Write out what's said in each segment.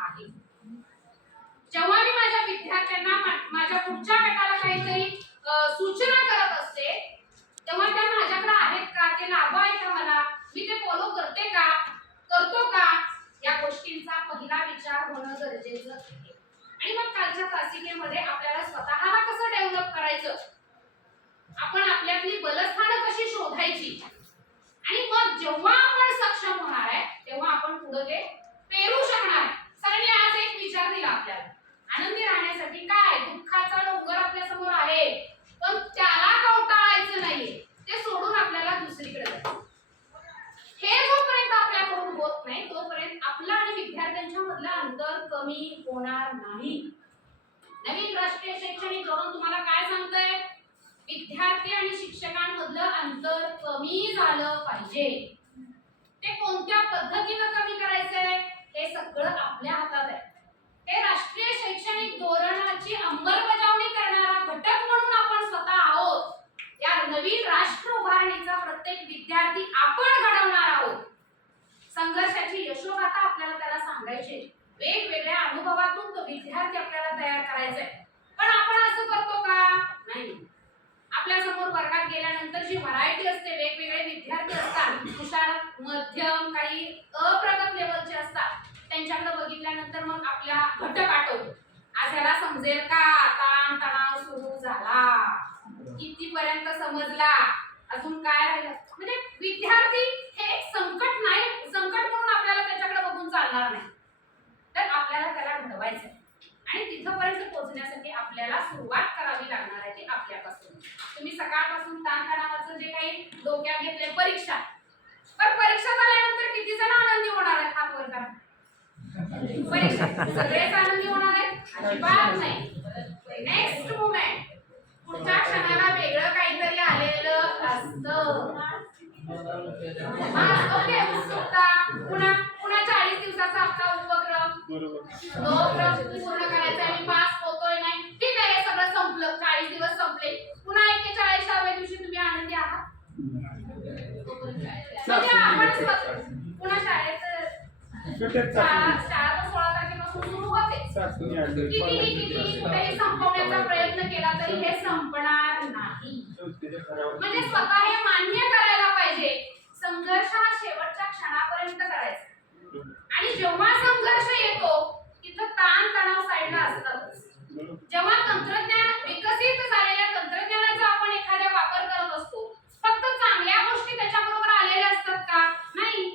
आहे. जेव्हा मी माझ्या विद्यार्थ्यांना माझ्या पुढच्या गटाला काहीतरी सूचना करत असते तेव्हा त्या माझ्याकडे आहेत का, ते लागू आहे का, मला मी ते फॉलो करते का, करतो का, या गोष्टींचा पहिला विचार होणं गरजेचं आहे. आणि मग कालच्या तासिकेमध्ये आपल्याला स्वतःला कसं डेव्हलप करायचं, आपण आपल्यातली बलस्थानं कशी शोधायची, आणि मग जेव्हा आपण सक्षम होणार आहे तेव्हा आपण पुढे ते पेरू शकणार. सरांनी आज एक विचार दिला आपल्याला, आनंदी राहण्यासाठी काय, दुःखाचा डोंगर आपल्या समोर आहे पण त्याला कवटाळायचं नाहीये, ते सोडून आपल्याला दुसरीकडे जायचं. हे जोपर्यंत आपल्याकडून होत नाही तोपर्यंत आपला आणि विद्यार्थ्यांच्या मधलं अंतर कमी होणार नाही. नवीन राष्ट्रीय शैक्षणिक धोरण तुम्हाला काय सांगतंय, विद्यार्थी आणि शिक्षकांमधलं अंतर कमी झालं पाहिजे. ते कोणत्या पद्धतीने कमी करायचंय हे सगळं आपल्या हातात आहे. हे राष्ट्रीय शैक्षणिक धोरणाची अंमलबजावणी करणारा घटक म्हणून आपण स्वतः आहोत. या नवीन राष्ट्र उभारणीचा प्रत्येक विद्यार्थी आपण घडवणार आहोत. संघर्षाची यशोगाथा आपल्याला त्याला सांगायची, वेगवेगळ्या अनुभवातून तो विद्यार्थी आपल्याला तयार करायचा आहे. पण आपण असं करतो का, नाही. आपल्या समोर वर्गात गेल्यानंतर जी व्हरायटी असते, वेगवेगळे विद्यार्थी असतात, हुशार, मध्यम, काही अप्रगत लेवलचे असतात, त्यांच्याकडे बघितल्यानंतर मग आपला घटक आठवतो. आज याला समजेल का, ताण तणाव सुरू झाला, कितीपर्यंत समजला, अजून काय राहिलं. म्हणजे विद्यार्थी हे एक संकट नाही, संकट म्हणून आपल्याला त्याच्याकडे बघून चालणार नाही. तर आपल्याला त्याला घडवायचं आणि तिथपर्यंत पोहोचण्यासाठी आपल्याला सुरुवात करावी लागणार आहे ती आपल्यापासून. तुम्ही सकाळपासून ताणतणावाचं जे काही डोक्यात घेतले परीक्षा, पण परीक्षा झाल्यानंतर किती जण आनंदी होणार आहेत, हात वर करा. परीक्षा सगळेच आनंदी होणार आहेत, अजिबात नाही. नेक्स्ट मोमेंट, पुढच्या क्षणाला वेगळं काहीतरी आलेलं असतं. ओके, उत्सुकता, पुन्हा 40 दिवसाचा आपला उपक्रम, पूर्ण करायचा आहे, पास होतोय नाही, ठीक आहे, हे सगळं संपलं, 40 दिवस संपले, पुन्हा 41व्या दिवशी तुम्ही आनंदी आहात. म्हणजे आपण पुन्हा शाळा तर 16 तारखेपासून सुरू होते. कितीही कुठेही संपवण्याचा प्रयत्न केला तरी हे संपणार नाही. म्हणजे स्वतः हे मान्य करायला पाहिजे, संघर्ष हा शेवटच्या क्षणापर्यंत करायचा. आणि जेव्हा संघर्ष येतो तिथं ताण तणाव साईडला असतातच. जेव्हा तंत्रज्ञान विकसित झालेल्या तंत्रज्ञानाचा आपण एखाद्या वापर करत असतो, फक्त चांगल्या गोष्टी त्याच्याबरोबर आलेल्या असतात का, नाही,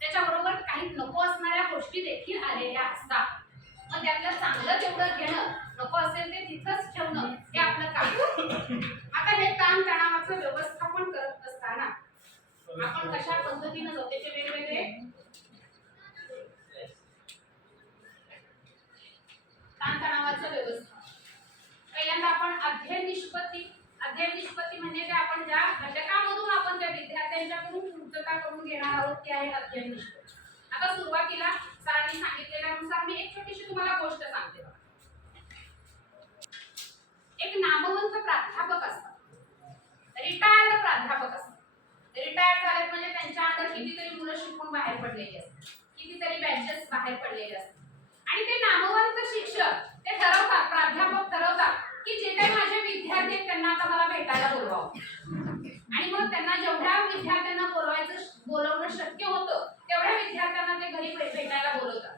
त्याच्याबरोबर काही नको असणाऱ्या गोष्टी देखील आलेल्या असतात. मग त्यातलं चांगलं तेवढं घेणं, नको असेल ते तिथंच ठेवणं हे आपलं काम. आता हे ताण तणावाचं व्यवस्थापन करत असताना आपण कशा पद्धतीने जातो, त्याचे वेगवेगळे ताणतणावाचं व्यवस्थापन. पहिल्यांदा आपण अध्ययन निष्पत्ती म्हणजे काय, आपण ज्या घटकामधून आपण त्या विद्यार्थ्यांच्याकडून पूर्तता करून घेणार आहोत ते आहे अध्ययन निष्पत्ती. आता सुरुवातीला सरांनी सांगितलेल्यानुसार मी एक छोटीशी तुम्हाला गोष्ट सांगते. एक नामवंत प्राध्यापक असतात, रिटायर्ड प्राध्यापक असतात. रिटायर झालेत म्हणजे त्यांच्या अंडर कितीतरी मुलं शिकून बाहेर पडलेली असतात, कितीतरी बॅचेस बाहेर पडलेले असतात. आणि ते नामवंत शिक्षक ते ठरवतात, प्राध्यापक ठरवतात की जे काही माझे विद्यार्थी आहेत त्यांना आता मला भेटायला बोलवावं. आणि मग त्यांना जेवढ्या विद्यार्थ्यांना बोलवणं शक्य होतं तेवढ्या विद्यार्थ्यांना ते घरी भेटायला बोलवतात.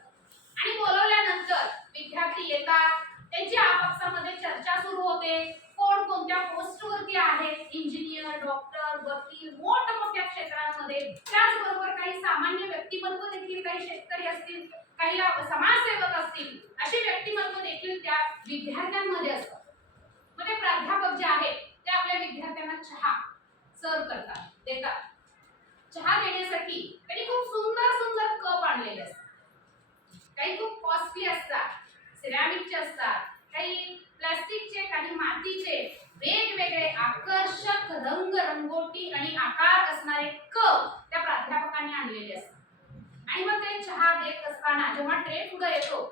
आणि बोलवल्यानंतर विद्यार्थी येतात, त्यांची आपापसामध्ये चर्चा सुरू होते, कोण कोणत्या पोस्टवरती आहे, इंजिनियर, डॉक्टर, वकील, मोठमोठ्या क्षेत्रांमध्ये. त्याचबरोबर काही सामान्य व्यक्तिमत्व देखील, काही शेतकरी असतील, काही समाजसेवक असतील, अशी व्यक्तिमत्व देखील त्या विद्यार्थ्यांमध्ये असतात. मग ते प्राध्यापक जे आहेत ते आपल्या विद्यार्थ्यांना चहा सर्व करतात, देतात. चहा देण्यासाठी त्यांनी खूप सुंदर सुंदर कप आणलेले असतात. काही खूप कॉस्टली असतात, सिरॅमिकचे असतात, काही प्लास्टिकचे, काही मातीचे, वेगवेगळे आकर्षक रंग रंगोटी आणि आकार असणारे कप त्या प्राध्यापकांनी आणलेले असतात. आणि मग ते चहा देत असताना जेव्हा ट्रे पुढे येतो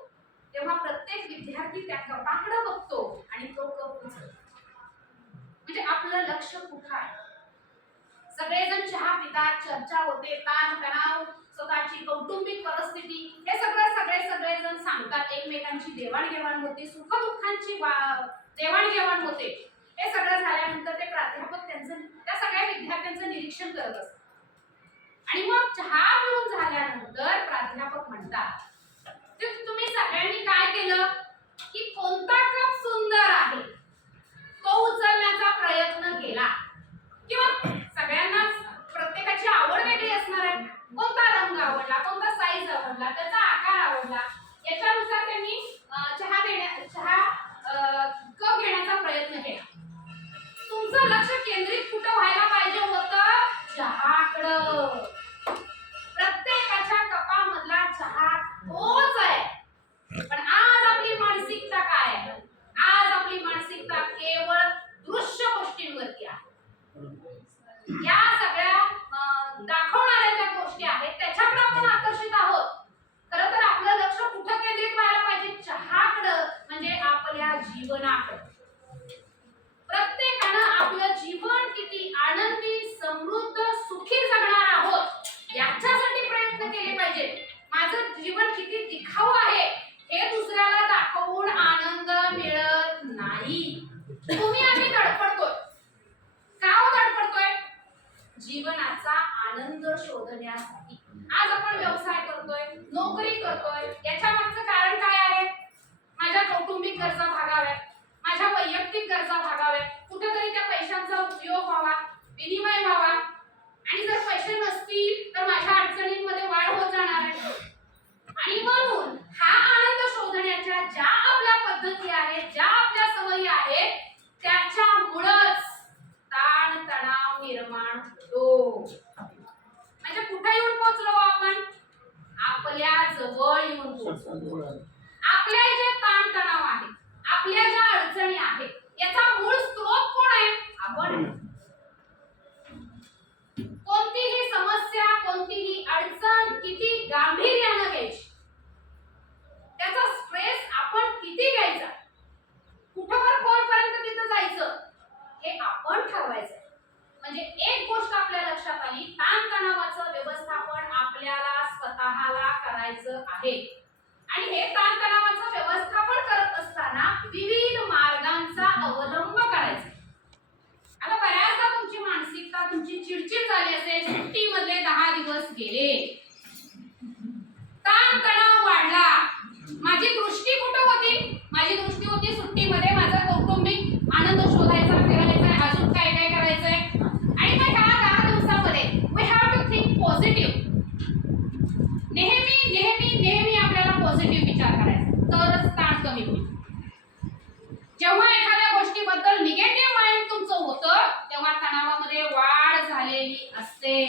तेव्हा प्रत्येक विद्यार्थी त्या कपाकडे बघतो आणि तो कप उचलतो. म्हणजे आपलं लक्ष कुठं आहे. सगळेजण चहा पितात, चर्चा होते, ताण तणाव स्वतःची कौटुंबिक परिस्थिती हे सगळेजण सांगतात. एकमेकांची देवाणघेवाण होते, सुखदुःखांची देवाणघेवाण होते. हे सगळं झाल्यानंतर ते प्राध्यापक त्या सगळ्या विद्यार्थ्यांचं निरीक्षण करत असतात. आणि मग चहा पिऊन झाल्यानंतर प्राध्यापक म्हणतात की तुम्ही सगळ्यांनी काय केलं की कोणता कप सुंदर आहे तो उचलण्याचा प्रयत्न केला. किंवा सगळ्यांना प्रत्येकाची आवड वेगळी असणार आहे. कोणता रंग आवडला, कोणता साईज आवडला, त्याचा आकार आवडला, याच्यानुसार त्यांनी चहा कप घेण्याचा प्रयत्न केला. तुमचं लक्ष केंद्रित कुठं व्हायला पाहिजे होतं? चहाकडं. प्रत्येकाच्या कपामधला चहा तोच आहे. पण आज आपली मानसिकता काय आहे? आज आपली मानसिकता केवळ दृश्य गोष्टींवरती आहे. या सगळ्या दाखवणाऱ्या ज्या गोष्टी आहेत त्याच्याकडे आपण आकर्षित आहोत. खरं तर आपलं लक्ष कुठं केंद्रित व्हायला पाहिजे? चहाकडं, म्हणजे आपल्या जीवनाकडं. प्रत्येकानं आपलं जीवन किती आनंदी, समृद्ध, सुखी जगणार आहोत याच्यासाठी प्रयत्न केले पाहिजे. माझं जीवन किती दिखाऊ आहे हे दुसऱ्याला दाखवून आनंद मिळत नाही. आम्ही धडपडतोय. का हो धडपडतोय? जीवनाचा आनंद शोधण्यासाठी. आज आपण व्यवसाय करतोय, नोकरी करतोय, याच्या मागचं कारण काय आहे? माझ्या कौटुंबिक गरजा भागाव्यात, माझ्या वैयक्तिक गरजा भागाव्यात, कुठेतरी त्या पैशांचा उपयोग व्हावा, विनिमय व्हावा. आणि जर पैसे नसतील तर माझ्या अडचणींमध्ये वाढ होत जाणार आहे. आणि म्हणून हा आनंद शोधण्याच्या ज्या आपल्या पद्धती आहेत, ज्या आपल्या सवयी आहेत, त्याच्यामुळेच ताण तणाव निर्माण होतो. म्हणजे कुठे येऊन पोहोचलो आपण? आपल्या जवळ येऊन पोहोचलो. आपल्या जे ताण तणाव आहे, आपल्या ज्या अडचणी आहेत, याचा मूळ स्रोत कोण आहे? आपण. कोणतीही समस्या, कोणतीही अडचण किती गांभीर्याने घ्यायची, त्याचा स्ट्रेस आपण किती घ्यायचा, कुठवर खोलपर्यंत तिथं जायचं, हे आपण ठरवायचं. म्हणजे एक गोष्ट आपल्या लक्षात आली, ताणतणावाचं व्यवस्थापन आपल्याला स्वतःला करायचं आहे. आणि हे ताणतणावाचं व्यवस्थापन करत असताना विविध मार्गांचा अवलंब करायचा. आता बऱ्याचदा तुमची मानसिकता, तुमची चिडचिड झाली असेल, सुट्टीमधले 10 दिवस गेले, ताणतणाव वाढला, माझी दृष्टी कुठं होती? माझी दृष्टी होती सुट्टीमध्ये माझा कौटुंबिक आनंद शोधायचा, फिरायचा, अजून काय काय करायचंय. आणि मग ह्या 10 दिवसामध्ये we have to think positive. नेहमी नेहमी नेहमी आपल्याला पॉझिटिव्ह विचार करायचा, तरच ताण कमी होईल. जेव्हा एखाद्या गोष्टीबद्दल निगेटिव्ह माइंड तुमचं होतं तेव्हा तणावामध्ये वाढ झालेली असते.